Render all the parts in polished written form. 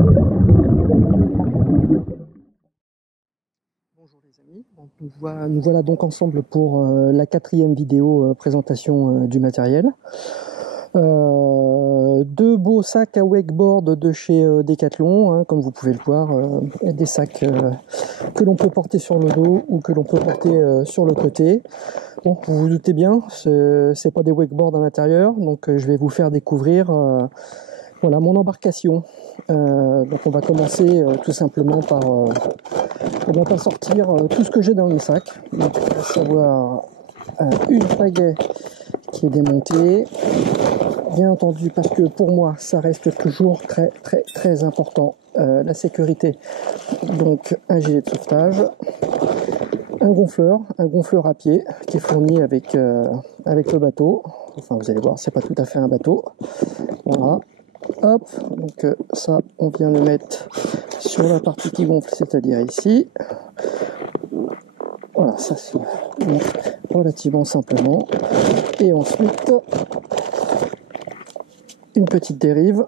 Bonjour les amis, donc nous voilà donc ensemble pour la 4e vidéo présentation du matériel. Deux beaux sacs à wakeboard de chez Decathlon, hein, comme vous pouvez le voir, des sacs que l'on peut porter sur le dos ou que l'on peut porter sur le côté. Bon, vous vous doutez bien, c'est pas des wakeboards à l'intérieur, donc je vais vous faire découvrir voilà mon embarcation. Donc on va commencer tout simplement par sortir tout ce que j'ai dans le sac, donc à savoir une pagaie qui est démontée, bien entendu, parce que pour moi ça reste toujours très important, la sécurité. Donc un gilet de sauvetage, un gonfleur à pied qui est fourni avec le bateau. Enfin vous allez voir, c'est pas tout à fait un bateau. Voilà. Hop, donc ça on vient le mettre sur la partie qui gonfle, c'est-à-dire ici. Voilà, ça se monte relativement simplement. Et ensuite, une petite dérive.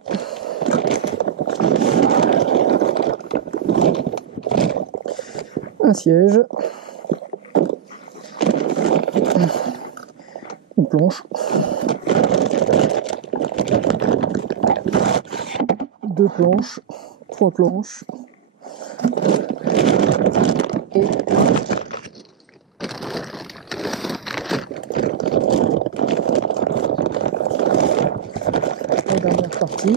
Un siège. Une planche. Deux planches. Trois planches. Et la dernière partie.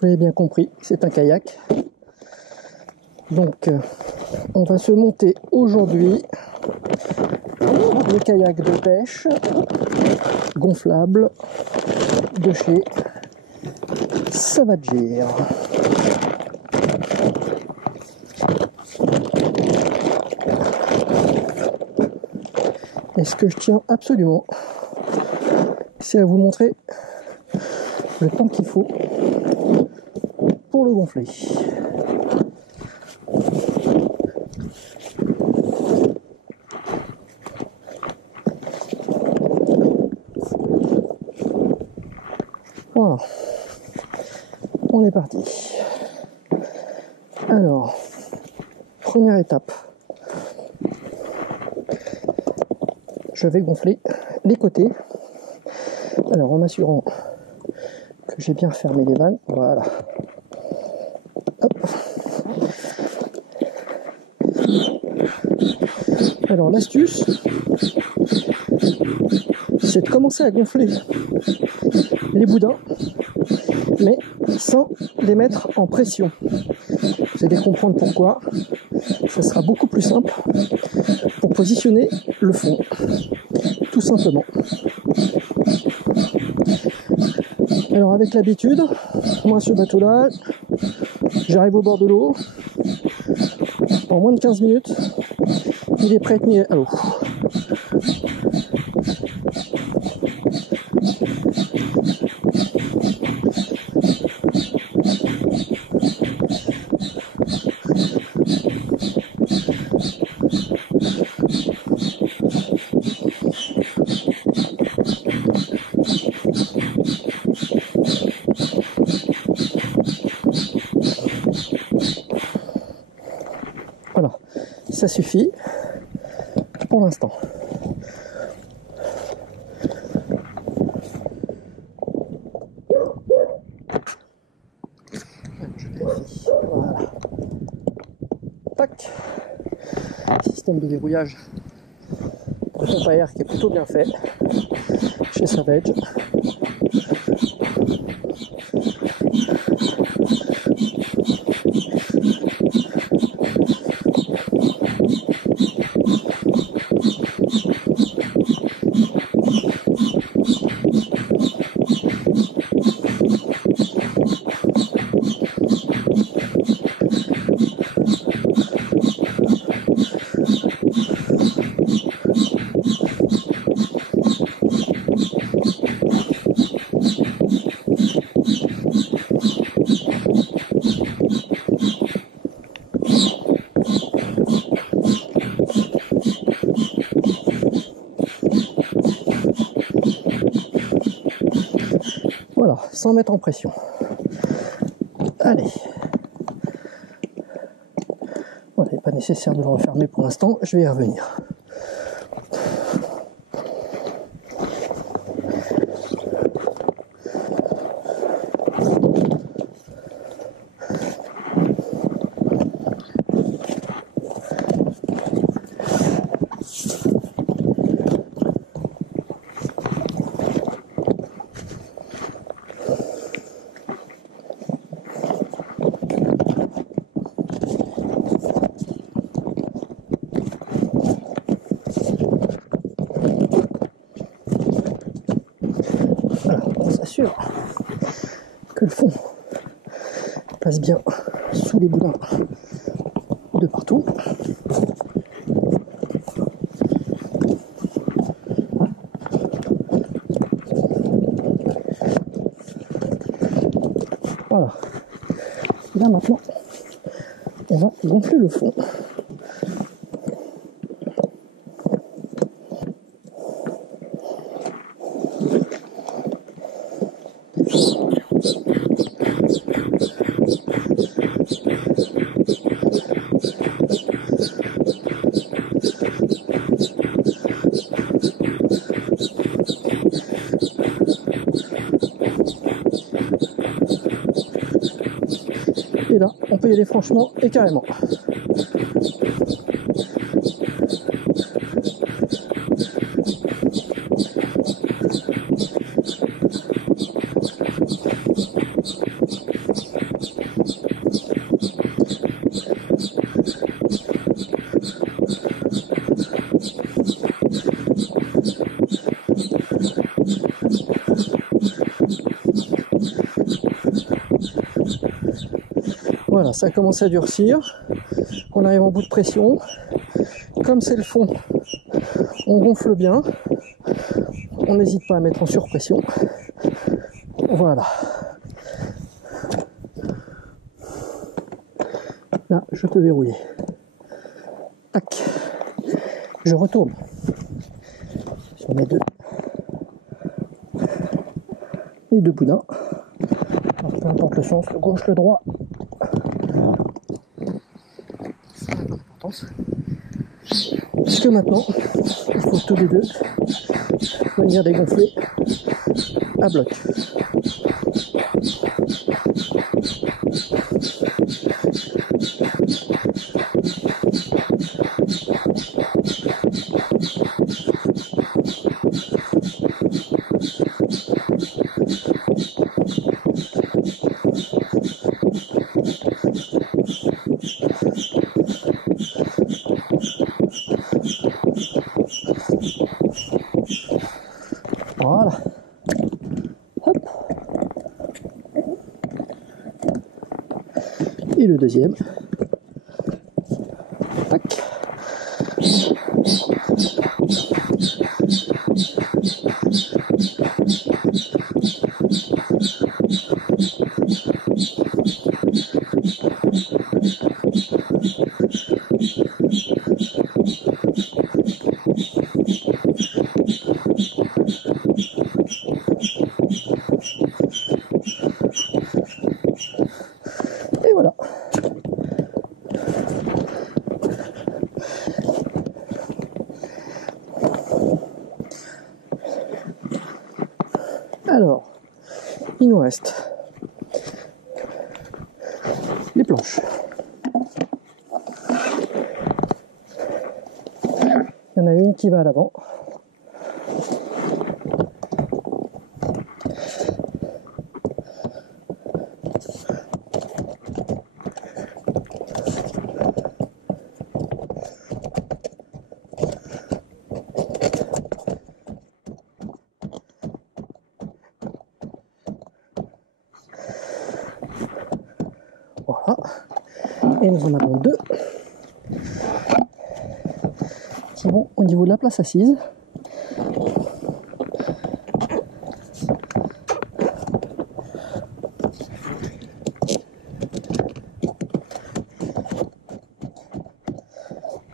Vous avez bien compris, c'est un kayak. Donc, on va se monter aujourd'hui le kayak de pêche gonflable de chez Savagir. Et ce que je tiens absolument, c'est à vous montrer le temps qu'il faut pour le gonfler. Voilà, on est parti. Alors, première étape, je vais gonfler les côtés. Alors, en m'assurant que j'ai bien fermé les vannes, voilà. Hop. Alors, l'astuce, c'est de commencer à gonfler les boudins, mais sans les mettre en pression. Vous allez comprendre pourquoi. Ça sera beaucoup plus simple pour positionner le fond, tout simplement. Alors avec l'habitude, moi ce bateau-là, j'arrive au bord de l'eau, en moins de 15 minutes, il est prêt à être mis à l'eau. Voilà, ça suffit pour l'instant. Voilà. Tac. Système de verrouillage de pompe à air qui est plutôt bien fait chez Savage. Voilà, sans mettre en pression. Allez. Voilà, il n'est pas nécessaire de le refermer pour l'instant, je vais y revenir. Que le fond passe bien sous les boudins de partout. Voilà. Et là maintenant, on va gonfler le fond. Et là, on peut y aller franchement et carrément. Voilà, ça commence à durcir. On arrive en bout de pression. Comme c'est le fond, on gonfle bien. On n'hésite pas à mettre en surpression. Voilà. Là, je peux verrouiller. Tac. Je retourne sur mes deux boudins. Alors, peu importe le sens, le gauche, le droit. Puisque maintenant, il faut tous les deux venir dégonfler à bloc. Voilà. Hop. Et le deuxième. Tac. Et voilà. Alors, il nous reste les planches. Il y en a une qui va à l'avant. Voilà. Et nous en avons deux qui vont au niveau de la place assise.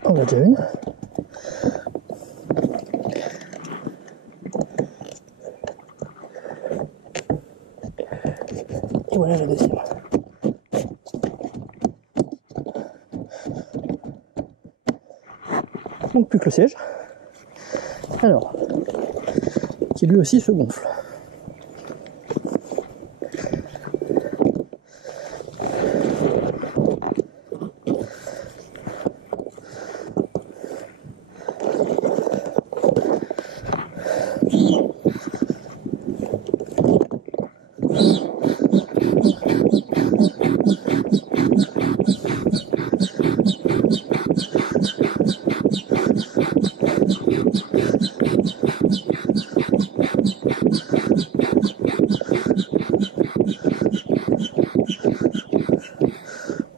On a déjà une. Et voilà la deuxième. Donc plus que le siège. Alors, qui lui aussi se gonfle.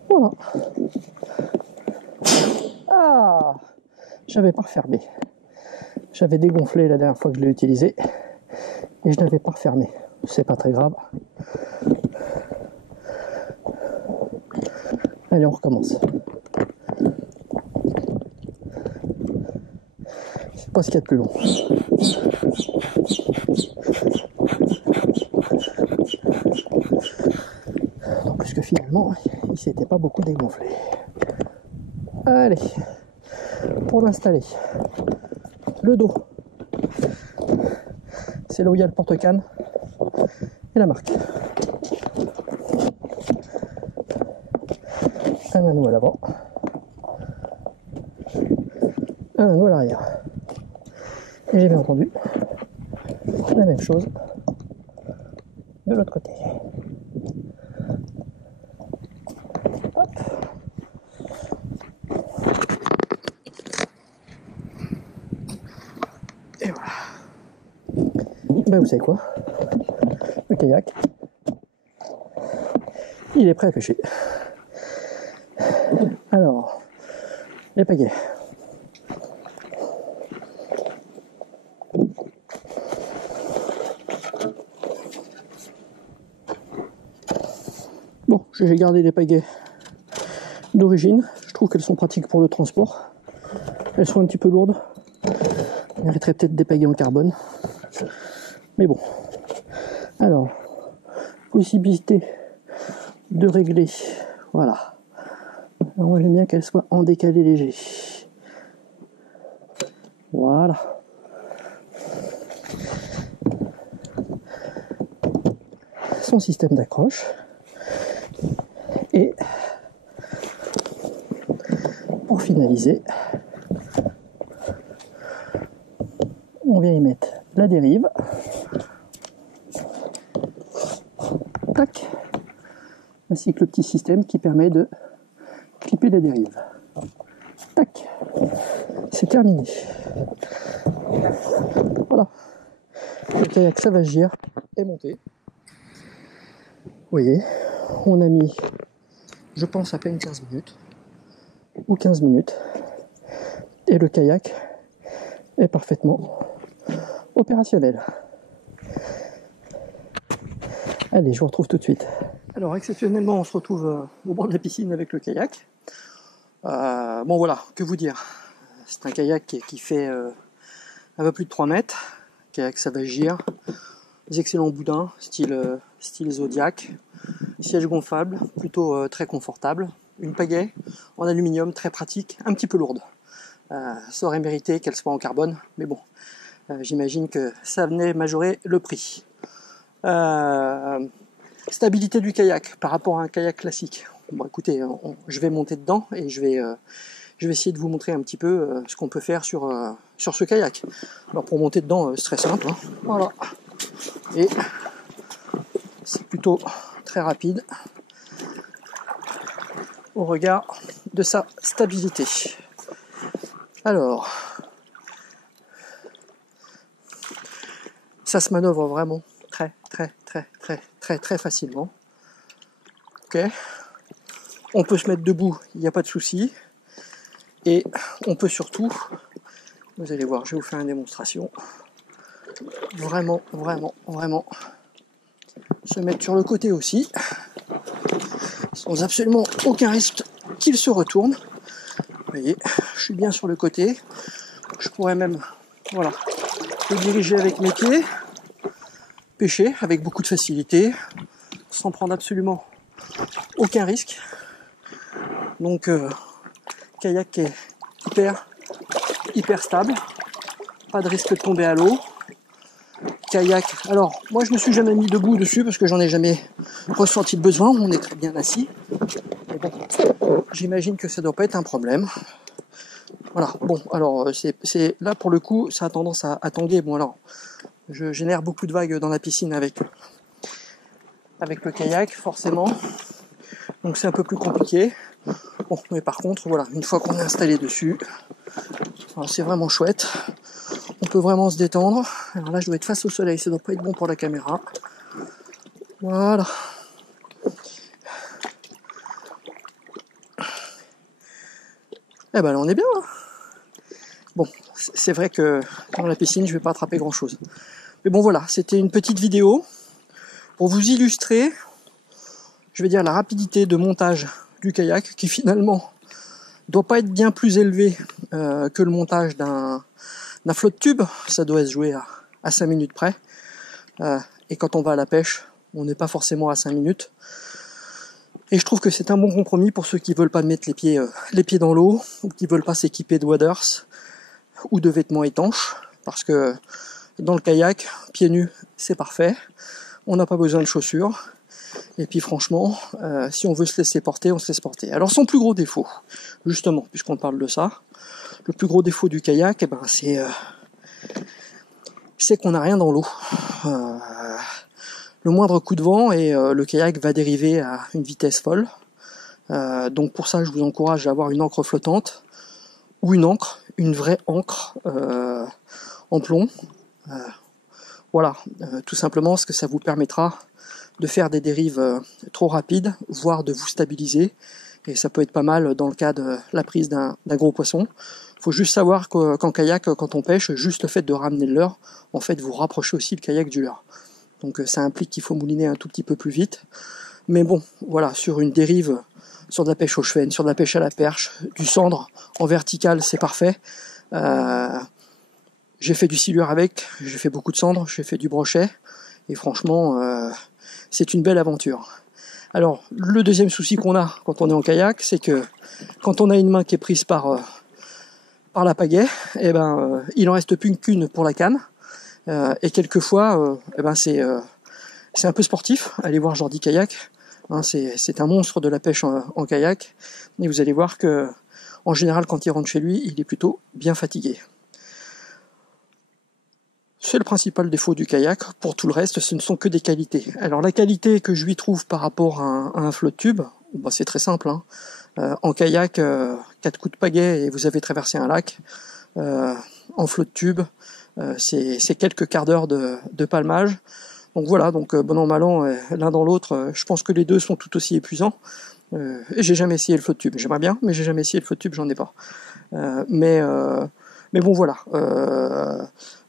Voilà. Ah, j'avais pas refermé. J'avais dégonflé la dernière fois que je l'ai utilisé et je n'avais pas refermé. C'est pas très grave. Allez, on recommence. C'est pas ce qu'il y a de plus long. Non, parce que finalement, il s'était pas beaucoup dégonflé. Allez, pour l'installer, le dos, c'est là où il y a le porte-canne et la marque. Un anneau à l'avant, un anneau à l'arrière. Et j'ai bien entendu la même chose de l'autre côté. Hop. Et voilà. Ben vous savez quoi? Le kayak, il est prêt à pêcher. Alors, les pagaies. Bon, j'ai gardé les pagaies d'origine. Je trouve qu'elles sont pratiques pour le transport. Elles sont un petit peu lourdes. Il mériterait peut-être des pagaies en carbone. Mais bon. Alors, possibilité de régler. Voilà. Alors moi j'aime bien qu'elle soit en décalé léger. Voilà. Son système d'accroche. Et pour finaliser, on vient y mettre la dérive. Tac. Ainsi que le petit système qui permet de clipper la dérive. Tac. C'est terminé. Voilà. Le kayak Savagir est monté. Vous voyez, on a mis, je pense, à peine 15 minutes. Ou 15 minutes. Et le kayak est parfaitement opérationnel. Allez, je vous retrouve tout de suite. Alors, exceptionnellement, on se retrouve au bord de la piscine avec le kayak. Bon, voilà, que vous dire. C'est un kayak qui fait un peu plus de 3 mètres. Kayak Savagir. Des excellents boudins, style Zodiac. Siège gonflable, plutôt très confortable. Une pagaie en aluminium, très pratique, un petit peu lourde. Ça aurait mérité qu'elle soit en carbone, mais bon, j'imagine que ça venait majorer le prix. Stabilité du kayak par rapport à un kayak classique. Bon, écoutez, je vais monter dedans et je vais essayer de vous montrer un petit peu ce qu'on peut faire sur ce kayak. Alors pour monter dedans, c'est très simple. Hein. Voilà. Et c'est plutôt très rapide au regard de sa stabilité. Alors, ça se manœuvre vraiment très facilement. Ok. On peut se mettre debout, il n'y a pas de souci. Et on peut surtout, vous allez voir, je vais vous faire une démonstration. Vraiment se mettre sur le côté aussi, sans absolument aucun risque qu'il se retourne. Vous voyez, je suis bien sur le côté. Je pourrais même, voilà, le diriger avec mes pieds, pêcher avec beaucoup de facilité, sans prendre absolument aucun risque. Donc kayak qui est hyper stable, pas de risque de tomber à l'eau. Kayak, alors moi je me suis jamais mis debout dessus parce que j'en ai jamais ressenti le besoin, on est très bien assis. Mais bon, j'imagine que ça doit pas être un problème. Voilà, bon, alors c'est là pour le coup, ça a tendance à tanguer. Bon alors, je génère beaucoup de vagues dans la piscine avec le kayak, forcément. Donc c'est un peu plus compliqué. Bon, mais par contre, voilà, une fois qu'on est installé dessus, c'est vraiment chouette. On peut vraiment se détendre. Alors là, je dois être face au soleil, ça doit pas être bon pour la caméra. Voilà. Eh ben là, on est bien. Hein. Bon, c'est vrai que dans la piscine, je vais pas attraper grand-chose. Mais bon, voilà, c'était une petite vidéo pour vous illustrer, je vais dire, la rapidité de montage du kayak, qui finalement doit pas être bien plus élevé que le montage d'un flotte tube. Ça doit se jouer à 5 minutes près. Et quand on va à la pêche, on n'est pas forcément à 5 minutes. Et je trouve que c'est un bon compromis pour ceux qui veulent pas mettre les pieds dans l'eau, ou qui veulent pas s'équiper de waders ou de vêtements étanches, parce que dans le kayak, pieds nus, c'est parfait. On n'a pas besoin de chaussures. Et puis franchement, si on veut se laisser porter, on se laisse porter. Alors son plus gros défaut, justement, puisqu'on parle de ça, le plus gros défaut du kayak, eh ben, c'est qu'on n'a rien dans l'eau. Le moindre coup de vent et le kayak va dériver à une vitesse folle. Donc pour ça, je vous encourage à avoir une ancre flottante ou une vraie ancre en plomb. Voilà, tout simplement parce que ça vous permettra de faire des dérives trop rapides, voire de vous stabiliser. Et ça peut être pas mal dans le cas de la prise d'un gros poisson. Il faut juste savoir qu'en kayak, quand on pêche, juste le fait de ramener le leurre, en fait, vous rapprochez aussi le kayak du leurre. Donc ça implique qu'il faut mouliner un tout petit peu plus vite. Mais bon, voilà, sur une dérive, sur de la pêche au chevenne, sur de la pêche à la perche, du cendre en vertical, c'est parfait. J'ai fait du silure avec, j'ai fait beaucoup de cendre, j'ai fait du brochet. Et franchement, c'est une belle aventure. Alors, le deuxième souci qu'on a quand on est en kayak, c'est que quand on a une main qui est prise par la pagaie, eh ben, il en reste plus qu'une pour la canne. Et quelquefois, eh ben, c'est un peu sportif. Allez voir Jordi Kayak. Hein, c'est un monstre de la pêche en kayak. Et vous allez voir que, en général, quand il rentre chez lui, il est plutôt bien fatigué. C'est le principal défaut du kayak. Pour tout le reste, ce ne sont que des qualités. Alors la qualité que je lui trouve par rapport à un flotte tube, bah, c'est très simple. Hein. En kayak, 4 coups de pagaie et vous avez traversé un lac. En flotte tube, c'est quelques quarts d'heure de palmage. Donc voilà, donc bon an mal an, l'un dans l'autre, je pense que les deux sont tout aussi épuisants. Et j'ai jamais essayé le flotte tube. J'aimerais bien, mais j'ai jamais essayé le flotte tube, j'en ai pas. Mais bon voilà,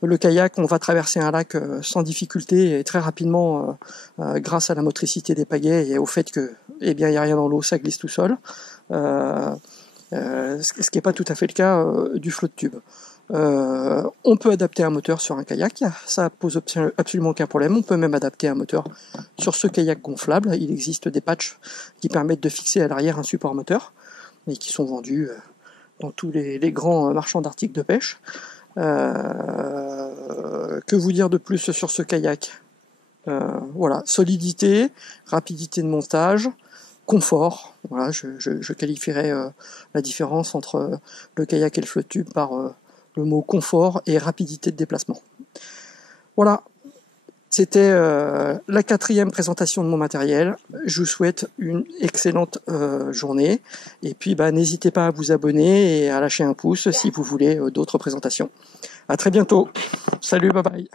le kayak, on va traverser un lac sans difficulté et très rapidement grâce à la motricité des pagaies et au fait que, eh bien, il n'y a rien dans l'eau, ça glisse tout seul. Ce qui n'est pas tout à fait le cas du flotte tube. On peut adapter un moteur sur un kayak, ça pose absolument aucun problème. On peut même adapter un moteur sur ce kayak gonflable. Il existe des patchs qui permettent de fixer à l'arrière un support moteur et qui sont vendus dans tous les grands marchands d'articles de pêche. Que vous dire de plus sur ce kayak? Voilà, solidité, rapidité de montage, confort. Voilà, je qualifierais la différence entre le kayak et le flotte tube par le mot confort et rapidité de déplacement. Voilà, c'était la 4e présentation de mon matériel. Je vous souhaite une excellente journée. Et puis n'hésitez pas à vous abonner et à lâcher un pouce si vous voulez d'autres présentations. À très bientôt. Salut, bye bye.